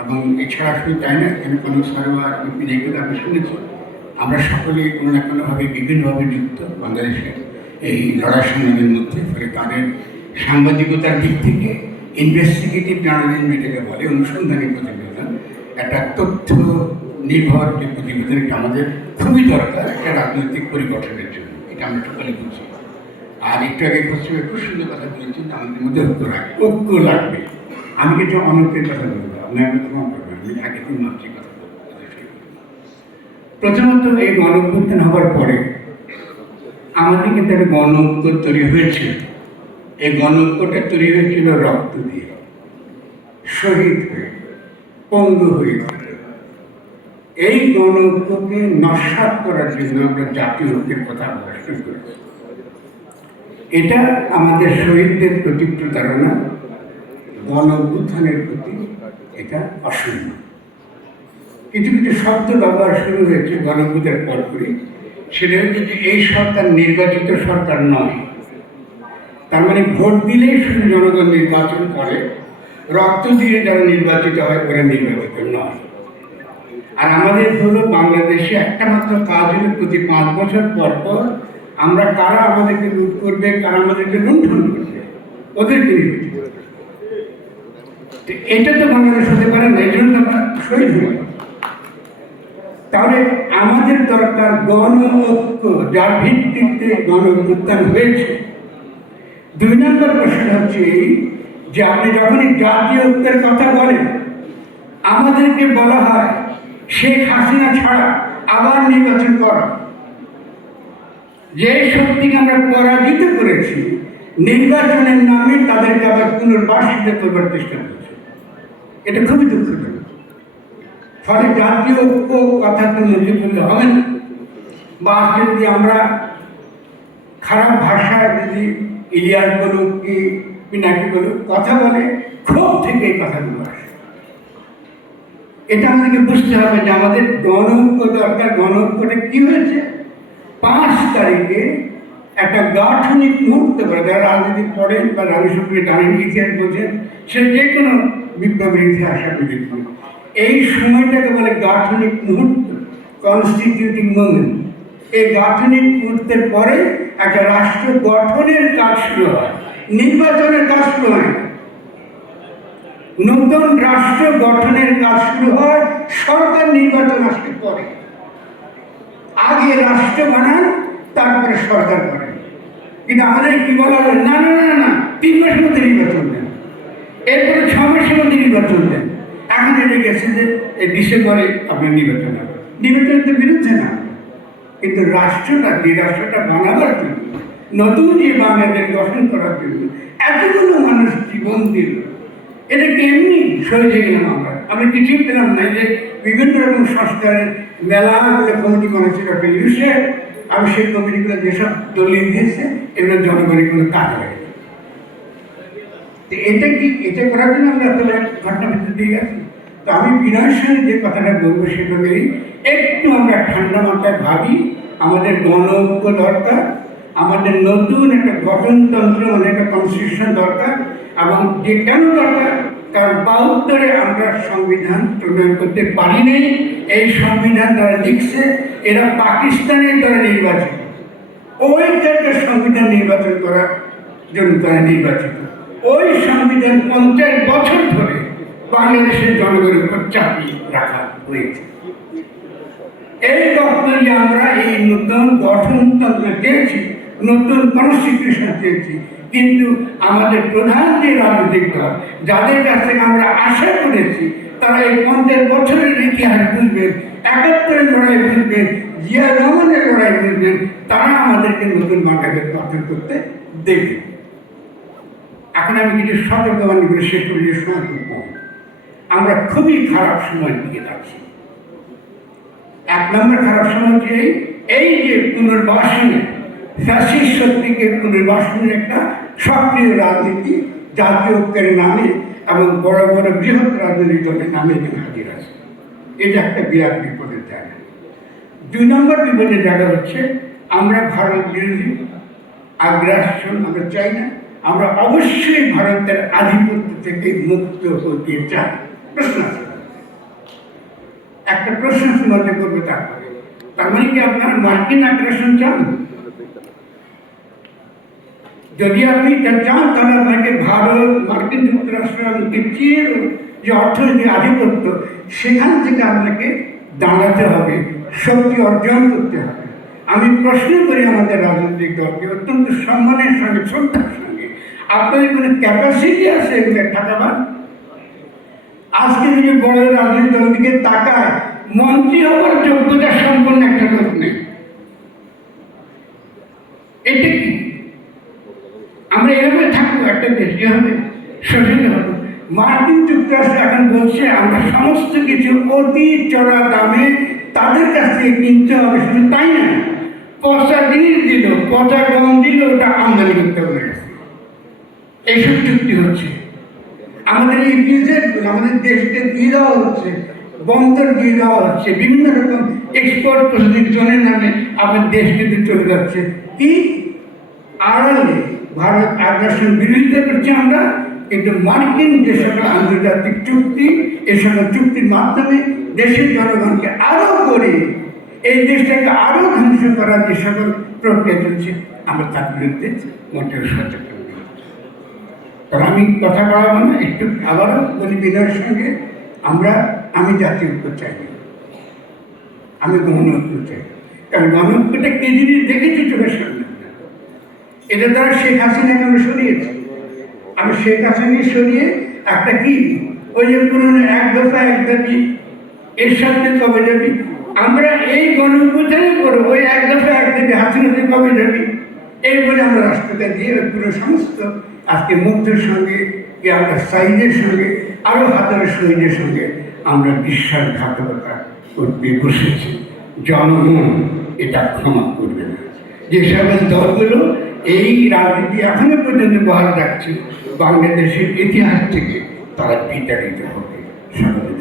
এবং এছাড়া শুধু তাই না, এখানে কোনো সারোয়ার বিনায়কের আমি শুনেছি। আমরা সকলেই কোনো না কোনোভাবে বিভিন্নভাবে যুক্ত বাংলাদেশের এই লড়াই সংগ্রামের মধ্যে, ফলে তাদের সাংবাদিকতার দিক থেকে ইনভেস্টিগেটিভ জার্নালিজম যেটাকে বলে, অনুসন্ধানী প্রতিবেদন, একটা তথ্য নির্ভর যে প্রতিবেদন, এটা আমাদের খুবই দরকার একটা রাজনৈতিক পরিবর্তনের জন্য। এটা আমরা সকলে বুঝি। আর একটু আগে খুব সুন্দর কথা বলেছেন আমাদের মধ্যে ঐক্য লাগবে। ঐক্য লাগবে আমি কিছু অনৈক্যের কথা বলব। প্রথমত এই গণঅভ্যুত্থান হওয়ার পরে আমাদের কিন্তু একটা গণঐক্য তৈরি হয়েছিল। এই গণঐক্যটা তৈরি হয়েছিল রক্ত দিয়ে। শহীদ হয়ে, পঙ্গু হয়ে এই গণঐক্যকে নস্বাত করার জন্য আমরা জাতীয় ঐক্যের কথা বলা শুরু করেছি। এটা আমাদের শহীদদের প্রতি প্রতারণা গণ প্রতি এটা অসম্মান কিছু কিছু শব্দ ব্যবহার শুরু হয়েছে গণ অভ্যুত্থানের পরপরই। সেটা হচ্ছে যে এই সরকার নির্বাচিত সরকার নয়। তার মানে ভোট দিলেই শুধু জনগণ নির্বাচন করে, রক্ত দিয়ে যারা নির্বাচিত হয় ওরা নির্বাচিত নয়। আর আমাদের হলো বাংলাদেশে একটা মাত্র কাজ হলো প্রতি পাঁচ বছর পর পর আমরা কারা আমাদেরকে লুট করবে, কারা আমাদেরকে লুণ্ঠন করবে, ওদেরকে নির্বাচিত এটা তো বাংলাদেশ হতে পারে না এই জন্য তো আমরা শহীদ হই তাহলে আমাদের দরকার গণ যার ভিত্তিতে গণ হয়েছে। দুই নম্বর প্রশ্ন হচ্ছে এই যে আপনি যখনই জাতীয় ঐক্যের কথা বলেন, আমাদেরকে বলা হয়, শেখ হাসিনা ছাড়া আবার নির্বাচন করা। যে শক্তিকে আমরা পরাজিত করেছি, নির্বাচনের নামে তাদেরকে আবার পুনর্বাসিত করবার চেষ্টা করছে। এটা খুবই দুঃখজনক। ফলে জাতীয় ঐক্য কথা মনে করলে হবে না। বা যদি আমরা খারাপ ভাষায় যদি ইলিয়াস বলুক কি পিনাকি বলুক কথা বলে ক্ষোভ থেকে এই কথাগুলো আসে। এটা আমাদেরকে বুঝতে হবে যে আমাদের গণঐক্য দরকার। গণঐক্যটা কি হয়েছে? পাঁচ তারিখে একটা গাঠনিক মুহূর্ত করে, যারা রাজনীতি পড়েন বা রাজনীতি জানেন ইতিহাস বোঝেন, সে যে কোনো বিপ্লবের ইতিহাস দেখবেন এই সময়টাকে বলে গাঠনিক মুহূর্ত কনস্টিটিউটিং মোমেন্ট এই গাঠনিক মুহূর্তের পরে একটা রাষ্ট্র গঠনের কাজ শুরু হয়, নির্বাচনের কাজ শুরু হয়। নতুন রাষ্ট্র গঠনের কাজ শুরু হয়, সরকার নির্বাচন আসতে পরে। আগে রাষ্ট্র বানান, তারপরে সরকার করেন কিন্তু আমাদের কি বলা হলো না না না না, তিন মাসের মধ্যে নির্বাচন মাসের মধ্যে নির্বাচন দেন। এখন এটা গেছে যে এই ডিসেম্বরে আপনি নির্বাচন হবে নির্বাচনের তো বিরুদ্ধে না। কিন্তু রাষ্ট্রটা, যে রাষ্ট্রটা বানাবার জন্য, নতুন যে বাংলাদেশ গঠন করার জন্য এতগুলো মানুষ জীবন দিল। এটা কেমনি হয়ে গেলাম আমরা? আমরা কিছুই পেলাম না যে বিভিন্ন রকম সংস্কারের মেলা কমিটি করেছে ডক্টর ইউসে আমি সেই কমিটিগুলো যেসব দলিল দিয়েছে, এগুলো জনগণের কোনো কাজ হয়। তো এটা কি, এটা করার জন্য আমরা এত বড় ঘটনা ভিতরে দিয়ে গেছি? তো আমি বিনয়ের যে কথাটা বলব সেটা একটু আমরা ঠান্ডা মাথায় ভাবি, আমাদের গণ ঐক্য দরকার, আমাদের নতুন একটা গঠনতন্ত্র মানে একটা কনস্টিটিউশন দরকার, এবং যে কেন দরকার? কারণ বাহাত্তরে আমরা সংবিধান প্রণয়ন করতে পারি নাই, এই সংবিধান তারা লিখছে, এরা পাকিস্তানের দ্বারা নির্বাচিত। ওই একটা সংবিধান নির্বাচন করার জন্য তারা নির্বাচিত। ওই সংবিধান পঞ্চাশ বছর ধরে বাংলাদেশের জনগণের উপর চাপিয়ে রাখা হয়েছে। এই লক্ষ্যে যে আমরা এই নতুন গঠনতন্ত্র চেয়েছি, নতুন কনস্টিটিউশন চেয়েছি, কিন্তু আমাদের প্রধান যে রাজনৈতিক দল, যাদের কাছ থেকে আমরা আশা করেছি, তারা এই পঞ্চাশ বছরের ইতিহাস বুঝবেন একাত্তরের লড়াই বুঝবেন, জিয়া রহমানের লড়াই বুঝবেন, তারা আমাদেরকে নতুন বাংলাদেশ গঠন করতে দেবে এখন আমি কিছু করে শেষ করি যে কম। আমরা খুবই খারাপ সময় দিকে যাচ্ছি এক নম্বর খারাপ সময় এই এই যে পুনর্বাসনে ফ্যাসিস শক্তিকে পুনর্বাসনের একটা সক্রিয় রাজনীতি জাতীয় ঐক্যের নামে এবং বড় বড় বৃহৎ রাজনৈতিক দলের নামে এখানে হাজির আছে এটা একটা বিরাট বিপদের জায়গা দুই নম্বর বিপদের জায়গা হচ্ছে আমরা ভারত বিরোধী, আগ্রাসন, আমরা চাই না আমরা অবশ্যই ভারতের আধিপত্য থেকে মুক্ত হতে চাই। প্রশ্ন একটা প্রশ্ন সমাধান করব তারপরে। তার মানে কি আপনারা মার্কিন আগ্রাসন চান? যদি আপনি এটা চান, তাহলে আপনাকে ভারত, মার্কিন যুক্তরাষ্ট্র যে অর্থনৈতিক আধিপত্য, সেখান থেকে আপনাকে দাঁড়াতে হবে, শক্তি অর্জন করতে হবে। আমি প্রশ্ন করি আমাদের রাজনৈতিক দলকে, অত্যন্ত সম্মানের সঙ্গে, শ্রদ্ধার সঙ্গে। আপনাদের কোনো ক্যাপাসিটি আছে ঠেকাবার আজকে যদি বড় রাজনৈতিক দল দিকে তাকায়, মন্ত্রী হওয়ার যোগ্যতা সম্পন্ন একটা লোক নেই। এটা কি? আমরা এভাবে থাকব, একটা দেশ এভাবে শোষিত হব। মার্কিন যুক্তরাষ্ট্র এখন বলছে, আমরা সমস্ত কিছু অতি চড়া দামে তাদের কাছ থেকে কিনতে হবে, শুধু তাই না? পচা জিনিস দিল, পচা গম দিল, ওটা আমদানি করতে হবে। এইসব চুক্তি হচ্ছে। আমাদের এই বিজনেসগুলো আমাদের দেশকে দিয়ে দেওয়া হচ্ছে। বন্দর দিয়ে দেওয়া হচ্ছে। বিভিন্ন রকম এক্সপোর্ট প্রসেসিং জোনের নামে আমাদের দেশ কিন্তু চলে যাচ্ছে। কি? আড়ালে ভারত আগ্রাসন বিরোধিতা করছি আমরা। কিন্তু মার্কিন যে সকল আন্তর্জাতিক চুক্তি, এ সকল চুক্তির মাধ্যমে দেশের জনগণকে আরও করে এই দেশটাকে আরও ধ্বংস করার যে সকল প্রক্রিয়া চলছে, আমরা তার বিরুদ্ধে মোটেও সচেতন নই। আমি কথা বলা মানে একটু আবারও বলি, বিনয়ের সঙ্গে আমরা, আমি জাতীয় ঐক্য চাই। আমি গণ ঐক্য চাই। কারণ গণ ঐক্যটা কে জিনিস দেখেছি চোখের সামনে। এটা দ্বারা শেখ হাসিনাকে আমি সরিয়েছি। আমি শেখ হাসিনা সরিয়ে একটা কি, ওই যে পুরনো এক দফা এক দাবি, এর সাথে কবে যাবি আমরা এই গণপ্রচারে করব ওই এক দফা এক দাবি হাসিনাতে কবে যাবি এই বলে আমরা রাষ্ট্রকে দিয়ে পুরো সমস্ত আজকে মুক্তের সঙ্গে কি আমরা সাইদের সঙ্গে আরও হাজার শহীদের সঙ্গে আমরা বিশ্বাসঘাতকতা করতে বসেছি। জনগণ এটা ক্ষমা করবে না। যে সকল দলগুলো এই রাজনীতি এখনও পর্যন্ত বহাল রাখছে, বাংলাদেশের ইতিহাস থেকে তারা বিতাড়িত হবে। সকলে